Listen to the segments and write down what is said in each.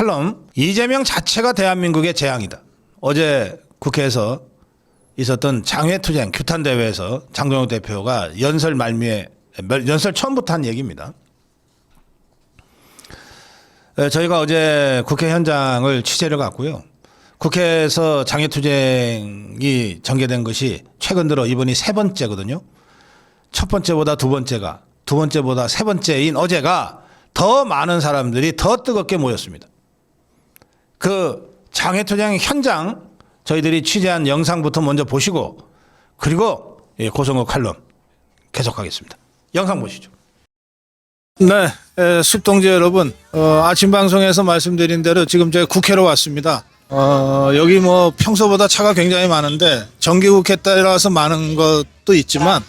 칼럼, 이재명 자체가 대한민국의 재앙이다. 어제 국회에서 있었던 장외투쟁 규탄 대회에서 장동혁 대표가 연설 말미에 연설 처음부터 한 얘기입니다. 저희가 어제 국회 현장을 취재를 갔고요. 국회에서 장외투쟁이 전개된 것이 최근 들어 이번이 세 번째거든요. 첫 번째보다 두 번째가, 두 번째보다 세 번째인 어제가 더 많은 사람들이 더 뜨겁게 모였습니다. 그 장외투쟁 현장 저희들이 취재한 영상부터 먼저 보시고 그리고 고성호 칼럼 계속하겠습니다. 영상 보시죠. 네, 숲동지 여러분, 아침 방송에서 말씀드린 대로 지금 저희 국회로 왔습니다. 여기 뭐 평소보다 차가 굉장히 많은데 정기국회 따라서 많은 것도 있지만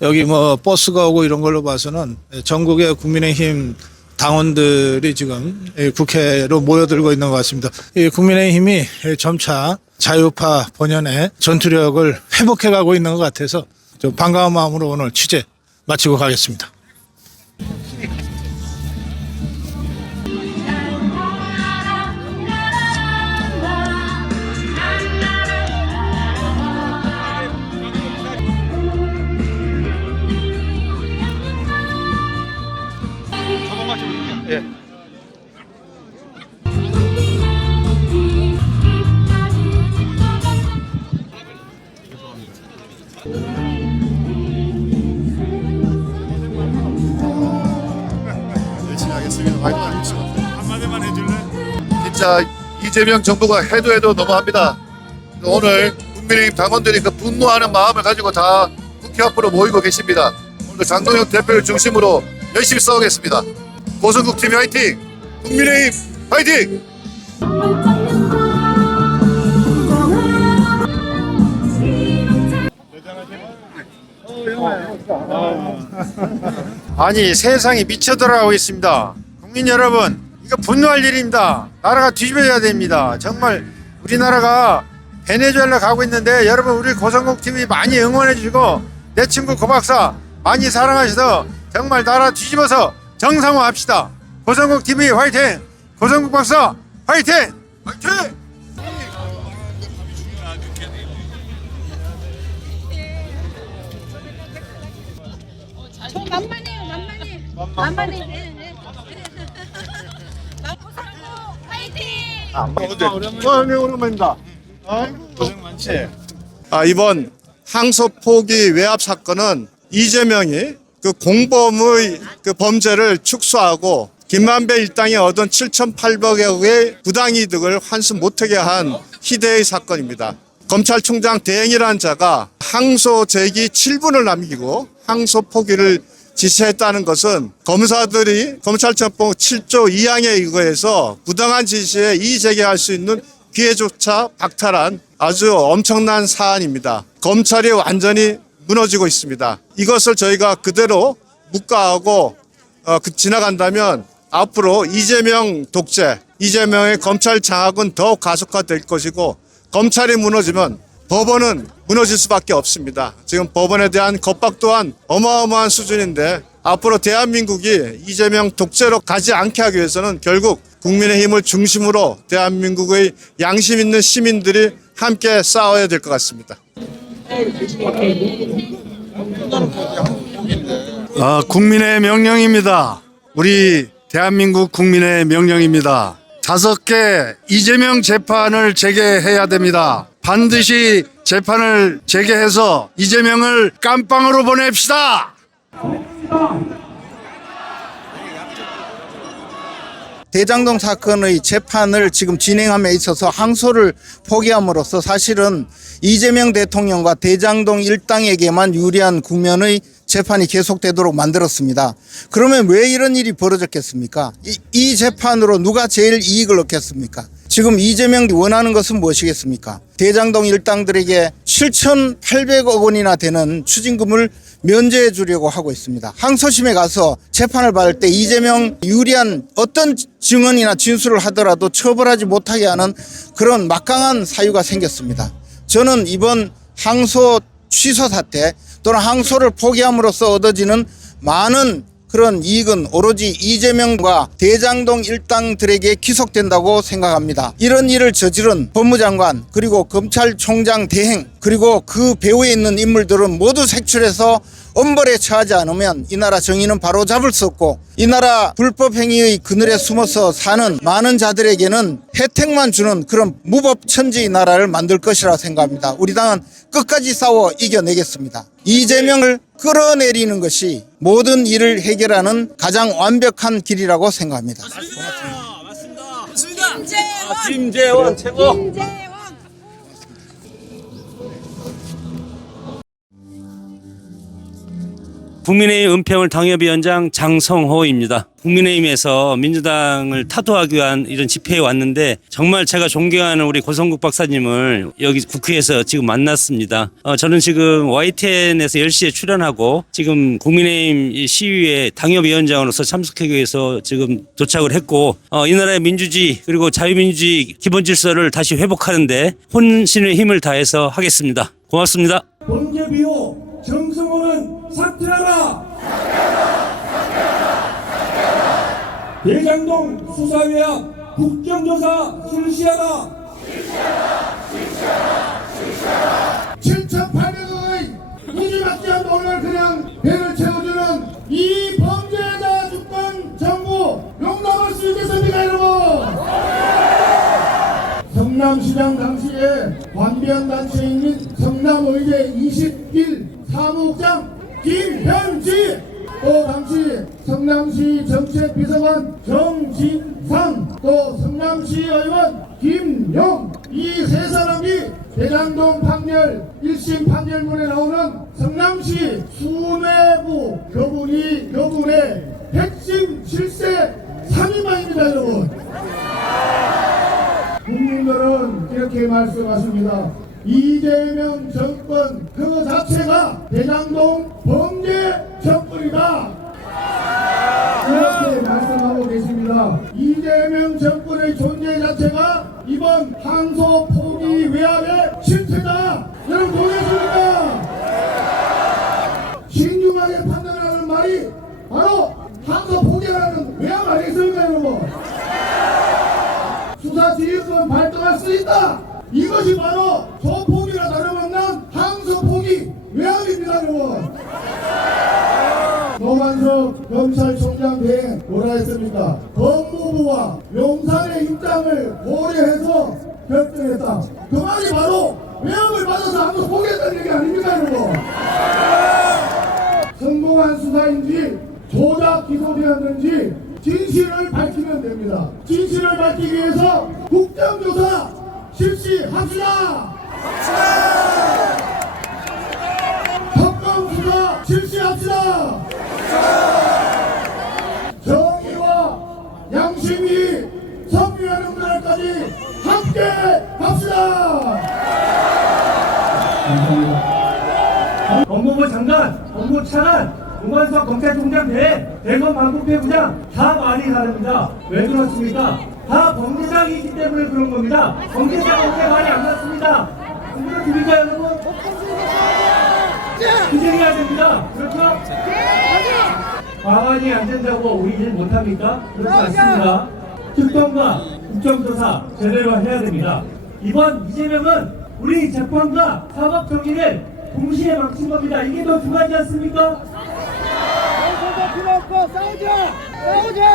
여기 뭐 버스가 오고 이런 걸로 봐서는 전국의 국민의힘 당원들이 지금 국회로 모여들고 있는 것 같습니다. 국민의힘이 점차 자유파 본연의 전투력을 회복해가고 있는 것 같아서 좀 반가운 마음으로 오늘 취재 마치고 가겠습니다. 예. 열심히 하겠습니다. 화이팅 하십시오. 한마디만 해줄래? 진짜 이재명 정부가 해도 너무합니다. 오늘 국민의힘 당원들이 그 분노하는 마음을 가지고 다 국회 앞으로 모이고 계십니다. 오늘 장동혁 대표를 중심으로 열심히 싸우겠습니다. 고성국 팀 화이팅! 국민의힘 화이팅! 아니 세상이 미쳐 돌아가고 있습니다. 국민 여러분, 이거 분노할 일입니다. 나라가 뒤집어져야 됩니다. 정말 우리나라가 베네수엘라 가고 있는데 여러분 우리 고성국 팀이 많이 응원해 주시고 내 친구 고 박사 많이 사랑하셔서 정말 나라 뒤집어서 정상화합시다. 고성국 TV 화이팅! 고성국 박사 화이팅! 화이팅! 저 만만해요, 만만해. 네. 고성국 화이팅! 오랜만입니다. 고생 많지? 이번 항소 포기 외압 사건은 이재명이 그 공범의 그 범죄를 축소하고 김만배 일당이 얻은 7,800억의 부당이득을 환수 못하게 한 희대의 사건입니다. 검찰총장 대행이라는 자가 항소 제기 7분을 남기고 항소 포기를 지시했다는 것은 검사들이 검찰청법 7조 2항에 의거해서 부당한 지시에 이의제기할 수 있는 기회조차 박탈한 아주 엄청난 사안입니다. 검찰이 완전히 무너지고 있습니다. 이것을 저희가 그대로 묵과하고 지나간다면 앞으로 이재명 독재, 이재명의 검찰 장악은 더욱 가속화될 것이고 검찰이 무너지면 법원은 무너질 수밖에 없습니다. 지금 법원에 대한 겁박 또한 어마어마한 수준인데 앞으로 대한민국이 이재명 독재로 가지 않게 하기 위해서는 결국 국민의힘을 중심으로 대한민국의 양심 있는 시민들이 함께 싸워야 될 것 같습니다. 국민의 명령입니다. 우리 대한민국 국민의 명령입니다. 5개 이재명 재판을 재개해야 됩니다. 반드시 재판을 재개해서 이재명을 깜빵으로 보냅시다. 대장동 사건의 재판을 지금 진행함에 있어서 항소를 포기함으로써 사실은 이재명 대통령과 대장동 일당에게만 유리한 국면의 재판이 계속되도록 만들었습니다. 그러면 왜 이런 일이 벌어졌겠습니까? 이 재판으로 누가 제일 이익을 얻겠습니까? 지금 이재명이 원하는 것은 무엇이겠습니까? 대장동 일당들에게 7,800억 원이나 되는 추징금을 면제해 주려고 하고 있습니다. 항소심에 가서 재판을 받을 때 이재명 유리한 어떤 증언이나 진술을 하더라도 처벌하지 못하게 하는 그런 막강한 사유가 생겼습니다. 저는 이번 항소 취소 사태 또는 항소를 포기함으로써 얻어지는 많은 그런 이익은 오로지 이재명과 대장동 일당들에게 귀속된다고 생각합니다. 이런 일을 저지른 법무장관 그리고 검찰총장 대행 그리고 그 배후에 있는 인물들은 모두 색출해서 엄벌에 처하지 않으면 이 나라 정의는 바로 잡을 수 없고 이 나라 불법 행위의 그늘에 숨어서 사는 많은 자들에게는 혜택만 주는 그런 무법천지의 나라를 만들 것이라 생각합니다. 우리 당은 끝까지 싸워 이겨내겠습니다. 이재명을 끌어내리는 것이 모든 일을 해결하는 가장 완벽한 길이라고 생각합니다. 김재원 최고. 김재원. 국민의힘 은평을 당협위원장 장성호입니다. 국민의힘에서 민주당을 타도하기 위한 이런 집회에 왔는데 정말 제가 존경하는 우리 고성국 박사님을 여기 국회에서 지금 만났습니다. 저는 지금 YTN에서 10시에 출연하고 지금 국민의힘 시위에 당협위원장으로서 참석하기 위해서 지금 도착을 했고 이 나라의 민주주의 그리고 자유민주주의 기본 질서를 다시 회복하는데 혼신의 힘을 다해서 하겠습니다. 고맙습니다. 범죄 비호 정성호는 사퇴하라! 대장동 수사위와 국정조사 실시하라! 7,800억의 무지막지한 돈을 그냥 배를 채워주는 이 범죄자 주권 정부 용납할 수 있겠습니까, 여러분? 성남시장 당시에 관변 단체인 성남의대 20길 사무국장 김현지, 또 당시 성남시 정책비서관 정진상, 또 성남시 의원 김용, 이 세 사람이 대장동 판결 1심 판결문에 나오는 성남시 수뇌부 교분의 핵심 실세 3인방입니다, 여러분. 국민들은 이렇게 말씀하십니다. 이재명 정권 그 자체가 대장동 범죄 정권이다, 이렇게 말씀하고 계십니다. 이재명 정권의 존재 자체가 이번 항소 포기 외압의 실태다. 여러분 동의하십니까? 신중하게 판단하는 말이 바로 항소 포기라는 외압 아니겠습니까, 여러분? 수사지휘권 발동할 수 있다. 이것이 바로 소포기나 다름없는 항소포기 외압입니다, 여러분. 노만석 검찰총장 대행 뭐라 했습니까? 법무부와 용산의 입장을 고려해서 결정했다. 그 말이 바로 외압을 받아서 항소포기했다는 얘기 아닙니까, 여러분? 성공한 수사인지 조작 기소되었는지 진실을 밝히면 됩니다. 진실을 밝히기 위해서 국정조사 실시합시다! 특검수사 실시합시다! 정의와 양심이 선미하는 그날까지 함께 갑시다! 감사합니다. 법무부 장관, 법무부 차관, 공관석 검찰총장 대 대검 반부패부장 다 말이 다릅니다. 왜 그렇습니까? 다 범죄자이기 때문에 그런 겁니다. 범죄자한테 말이 안 맞습니다. 그렇습니까, 여러분? 규정해야 됩니다. 그렇죠? 과반이 안 된다고 우리 일 못합니까? 그렇지 않습니다. 특검과 국정조사 제대로 해야 됩니다. 이번 이재명은 우리 재판과 사법 정의를 동시에 망친 겁니다. 이게 더 중요하지 않습니까?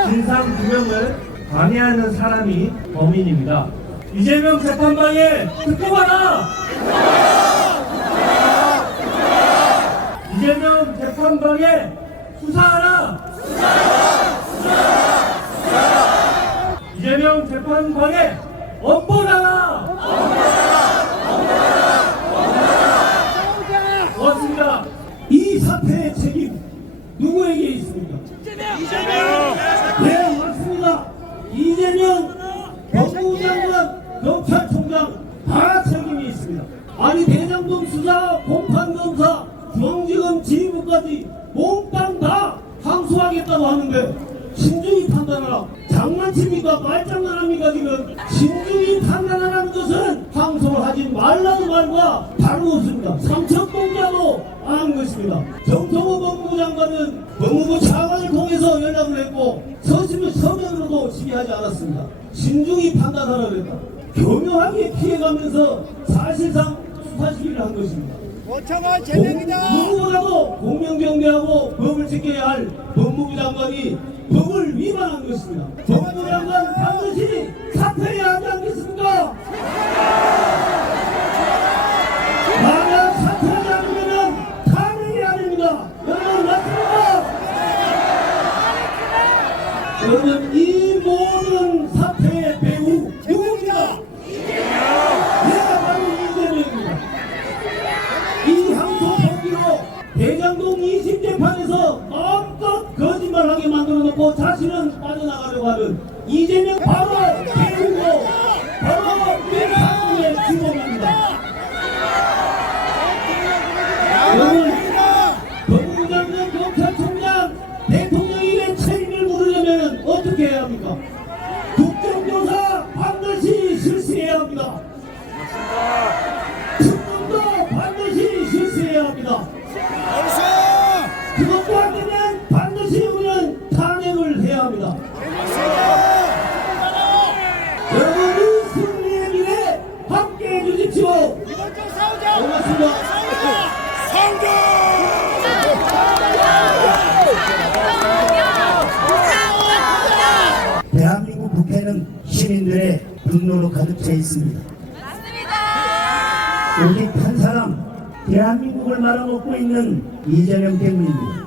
진상 규명을 방해하는 사람이 범인입니다. 이재명 재판방에 특검하라! 이재명 재판방에 수사하라! 이재명 재판방에 엄벌하라! 고맙습니다. 이 사태의 책임 누구에게 있습니까? 이재명! 네, 맞습니다. 이재명 법무부 장관, 검찰총장 다 책임이 있습니다. 아니 대장동 수사, 공판검사, 중앙지검 지휘부까지 몽땅 다 항소하겠다고 하는데 신중히 판단하라. 장난칩니까? 말장난합니까? 지금 신중히 판단하라는 것은 항소를 하지 말라는 말과 다름없습니다. 삼천공자도 안 한 것입니다. 정성호 법무부 장관은 법무부 차관을 통해 대통령이 판단하라 그랬다. 교묘하게 피해가면서 사실상 수사시비를 한 것입니다. 누구보다도 공명정대하고 법을 지켜야 할 법무부 장관이 법을 위반한 것입니다. 법무부 장관 반드시 사퇴해야 하지 않겠습니까? 만약 사퇴하지 않으면 탄핵해야 됩니다. 여러분 맞습니까? 여러분 이 모든 사태의 배후 누구입니까? 내가 바로 이재명입니다. 이 항소 포기로 대장동 2심재판에서 마음껏 거짓말하게 만들어놓고 자신은 빠져나가려고 하는 이재명 바로 배후고 바로 이 사건의 주범입니다. 여러분 법무부 장관, 검찰총장, 대통령에게 책임을 물으려면 어떻게 해야 합니까? 국정조사 반드시 실시해야 합니다. 특검도 반드시 실시해야 합니다. 그것도 안 되면 반드시 우리는 탄핵을 해야 합니다. 여러분 이 승리의 길에 함께해 주십시오. 고맙습니다. 대한민국 국회는 시민들의 분노로 가득 차 있습니다. 오직 한 사람, 대한민국을 말아먹고 있는 이재명 때문입니다.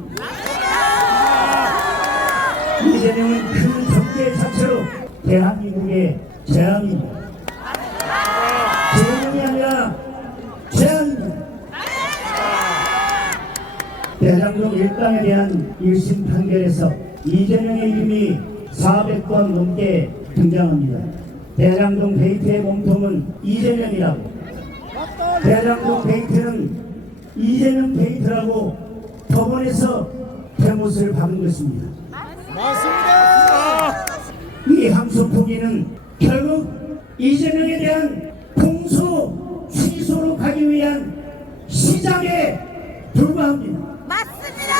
이재명은 그 존재 자체로 대한민국의 재앙입니다. 재앙이 아니라 재앙입니다. 대장동 일당에 대한 1심 판결에서 이재명의 이름이 400번 넘게 등장합니다. 대장동 베이트의 몸통은 이재명이라고, 대장동 베이트는 이재명 베이트라고 법원에서 대못을 박은 것입니다. 맞습니다. 이 항소 포기는 결국 이재명에 대한 공소 취소로 가기 위한 시작에 불과합니다. 맞습니다.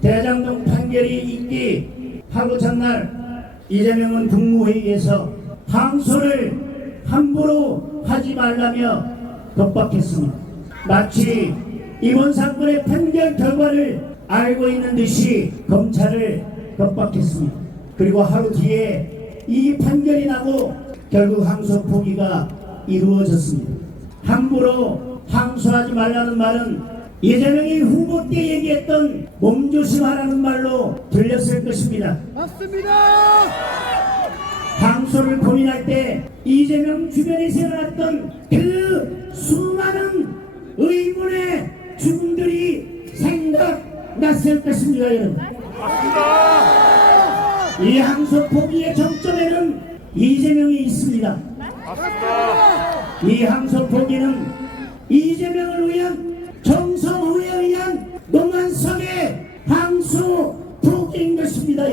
대장동 판결이 있기 하루 전날 이재명은 국무회의에서 항소를 함부로 하지 말라며 겁박했습니다. 마치 이번 사건의 판결 결과를 알고 있는 듯이 검찰을 겁박했습니다. 그리고 하루 뒤에 이 판결이 나고 결국 항소 포기가 이루어졌습니다. 함부로 항소하지 말라는 말은 이재명이 후보 때 얘기했던 몸조심하라는 말로 들렸을 것입니다. 맞습니다. 항소를 고민할 때 이재명 주변에 세워놨던 그 수많은 의문의 주문들이 생각났을 것입니다, 여러분. 맞습니다. 이 항소 포기의 정점에는 이재명이 있습니다. 맞습니다. 이 항소 포기는 이재명을 위한 정성호에 의한 농안성의 항소 포기인 것입니다.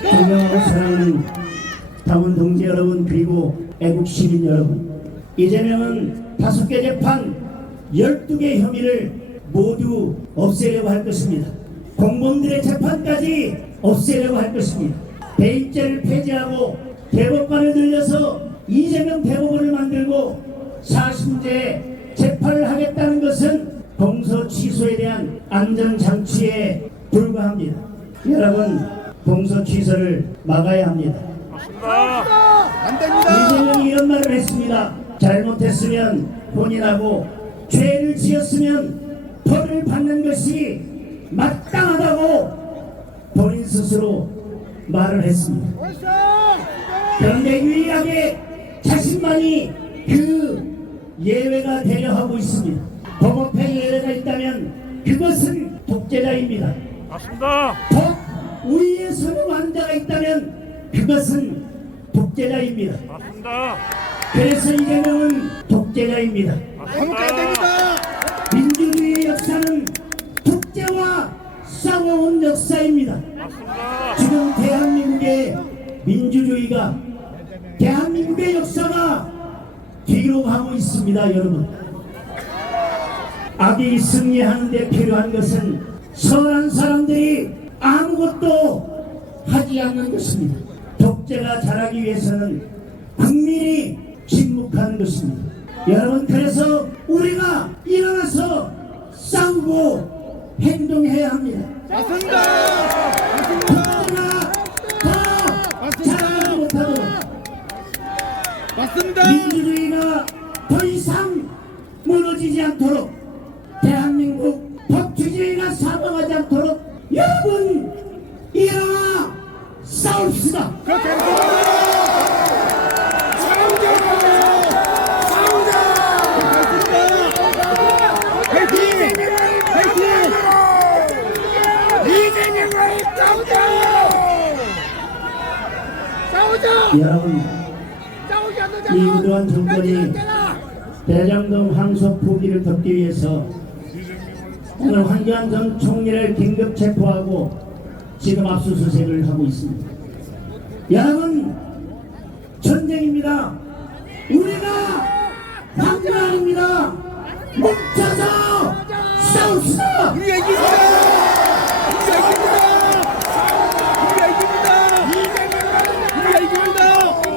존경하고 사랑하는 당원 동지 여러분, 그리고 애국 시민 여러분, 이재명은 5개 재판 12개 혐의를 모두 없애려고 할 것입니다. 공범들의 재판까지 없애려고 할 것입니다. 대입죄를 폐지하고 대법관을 늘려서 이재명 대법원을 만들고 4심제 재판을 하겠다는 것은 공소 취소에 대한 안전장치에 불과합니다. 여러분, 공소 취소를 막아야 합니다. 안 됩니다. 이재명이 이런 말을 했습니다. 잘못했으면 혼인하고 죄를 지었으면 벌을 받는 것이 마땅하다고 본인 스스로 말을 했습니다. 그런데 유일하게 자신만이 그 예외가 되려 하고 있습니다. 법업행 예외가 있다면 그것은 독재자입니다. 맞습니다. 법 위에 서는 왕자가 있다면 그것은 독재자입니다. 맞습니다. 그래서 이재명은 독재자입니다. 맞습니다. 민주주의의 역사는 독재와 싸워온 역사입니다. 맞습니다. 지금 대한민국의 민주주의가, 대한민국의 역사가 뒤로 가고 있습니다, 여러분. 악이 승리하는 데 필요한 것은 선한 사람들이 아무것도 하지 않는 것입니다. 독재가 자라기 위해서는 국민이 침묵하는 것입니다. 여러분, 그래서 우리가 일어나서 싸우고 행동해야 합니다. 독재가 더 자라지 못하도록, 민주주의가 더 이상 무너지지 않도록, 대한민국 법치주의가 사망하지 않도록 여러분 일어나 싸웁시다. 여러분, 이구도한 정권이 대장동 항소 포기를 덮기 위해서 오늘 황교안 전 총리를 긴급 체포하고 지금 압수수색을 하고 있습니다. 여러분, 전쟁입니다. 우리가 방관입니다. 뭉쳐서 싸웁시다.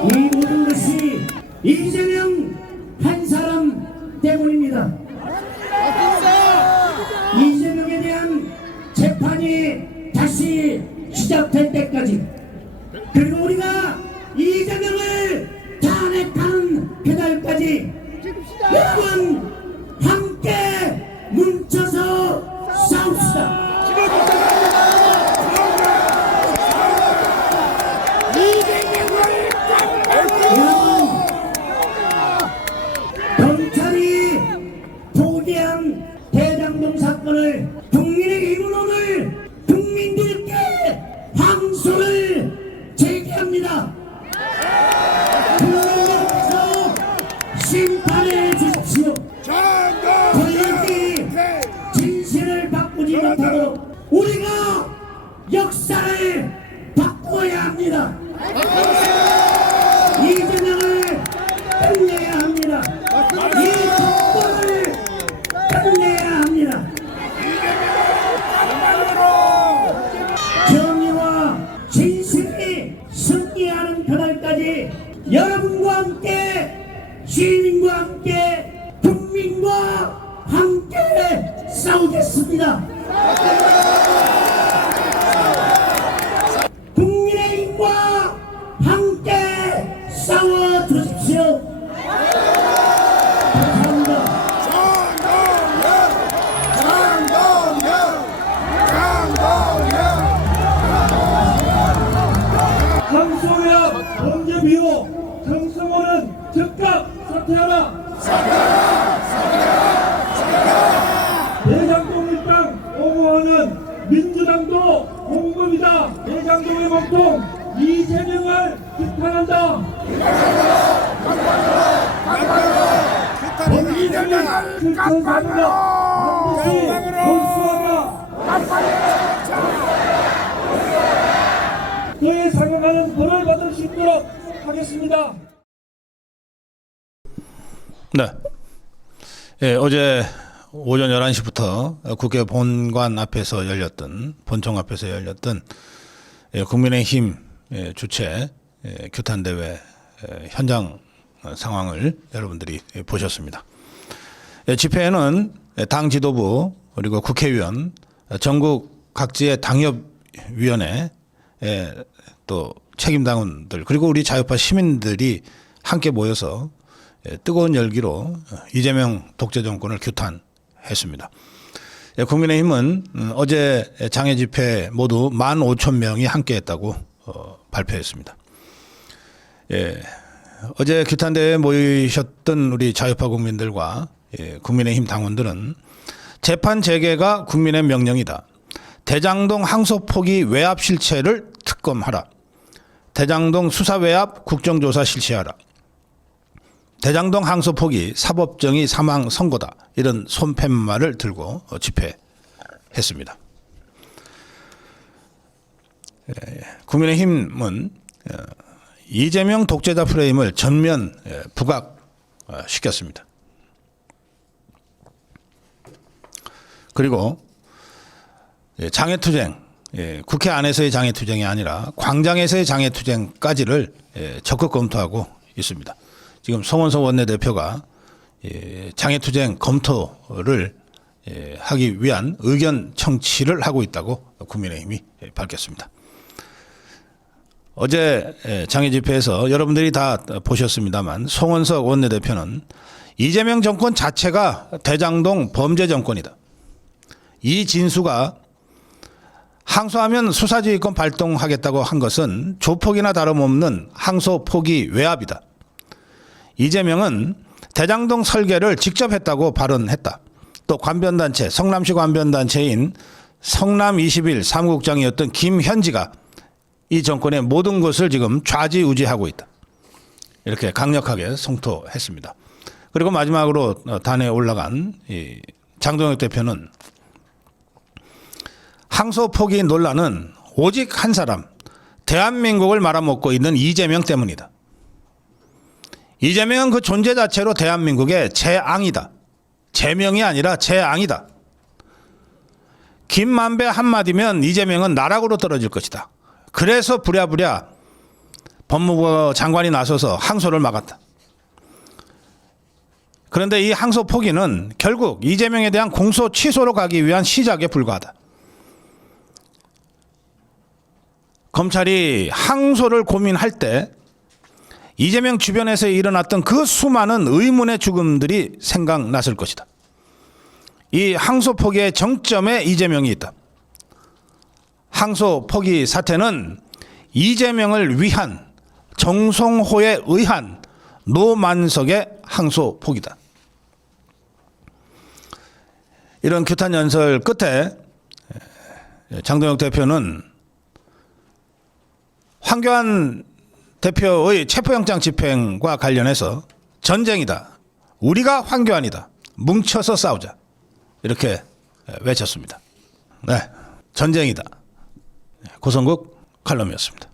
이 모든 것이 이재명 한 사람 때문입니다. 이재명에 대한 재판이 다시 시작될 때까지, 그리고 우리가 이재명을 탄핵하는 그날까지 여러분 함께 뭉쳐서 싸웁시다. 검찰이 포기한 대장동 사건을 국민의힘은 오늘 국민들께 항소를 제기합니다. 국민들께서 심판해 주십시오. 권력이 진실을 바꾸지 못하도록 우리가 역사를 바꿔야 합니다. 이재명을 끝내야 합니다. 이 정권을 끝내야 합니다. 정의와 진실이 승리하는 그날까지 여러분과 함께, 시민과 함께, 국민과 함께 싸우겠습니다. 국민의힘과 함께 싸워 주십시오. 감사합니다. 항소회합 범죄 비호 정승호는 즉각 사퇴하라. 대장동 일당 옹호하는 민주당도 공범이다. 대장동의 몸통 이재명을 비판한다. 범죄자는 실천사입니다. 반드시 복수하라. 그에 상응하는 벌을 받을 수 있도록 하겠습니다. 네. 예, 어제 오전 11시부터 국회 본관 앞에서 열렸던, 본청 앞에서 열렸던 국민의힘 주최 규탄대회 현장 상황을 여러분들이 보셨습니다. 집회에는 당 지도부, 그리고 국회의원, 전국 각지의 당협위원회, 또 책임당원들, 그리고 우리 자유파 시민들이 함께 모여서 뜨거운 열기로 이재명 독재 정권을 규탄했습니다. 국민의힘은 어제 장애 집회 모두 15,000명이 함께했다고 발표했습니다. 어제 규탄대회에 모이셨던 우리 자유파 국민들과 국민의힘 당원들은 재판 재개가 국민의 명령이다. 대장동 항소 포기 외압 실체를 특검하라. 대장동 수사 외압 국정조사 실시하라. 대장동 항소 포기 사법정의 사망 선고다. 이런 손팻말을 들고 집회했습니다. 국민의힘은 이재명 독재자 프레임을 전면 부각시켰습니다. 그리고 장애투쟁, 국회 안에서의 장애투쟁이 아니라 광장에서의 장애투쟁까지를 적극 검토하고 있습니다. 지금 송원석 원내대표가 장애투쟁 검토를 하기 위한 의견 청취를 하고 있다고 국민의힘이 밝혔습니다. 어제 장애집회에서 여러분들이 다 보셨습니다만 송원석 원내대표는 이재명 정권 자체가 대장동 범죄 정권이다. 이 진수가 항소하면 수사지휘권 발동하겠다고 한 것은 조폭이나 다름없는 항소 포기 외압이다. 이재명은 대장동 설계를 직접 했다고 발언했다. 또 관변단체, 성남시 관변단체인 성남21 사무국장이었던 김현지가 이 정권의 모든 것을 지금 좌지우지하고 있다. 이렇게 강력하게 성토했습니다. 그리고 마지막으로 단에 올라간 이 장동혁 대표는 항소 포기 논란은 오직 한 사람, 대한민국을 말아먹고 있는 이재명 때문이다. 이재명은 그 존재 자체로 대한민국의 재앙이다. 재명이 아니라 재앙이다. 김만배 한마디면 이재명은 나락으로 떨어질 것이다. 그래서 부랴부랴 법무부 장관이 나서서 항소를 막았다. 그런데 이 항소 포기는 결국 이재명에 대한 공소 취소로 가기 위한 시작에 불과하다. 검찰이 항소를 고민할 때 이재명 주변에서 일어났던 그 수많은 의문의 죽음들이 생각났을 것이다. 이 항소 포기의 정점에 이재명이 있다. 항소 포기 사태는 이재명을 위한 정성호에 의한 노만석의 항소 포기다. 이런 규탄 연설 끝에 장동혁 대표는 황교안 대표의 체포영장 집행과 관련해서 전쟁이다. 우리가 황교안이다. 뭉쳐서 싸우자. 이렇게 외쳤습니다. 네, 전쟁이다. 고성국 칼럼이었습니다.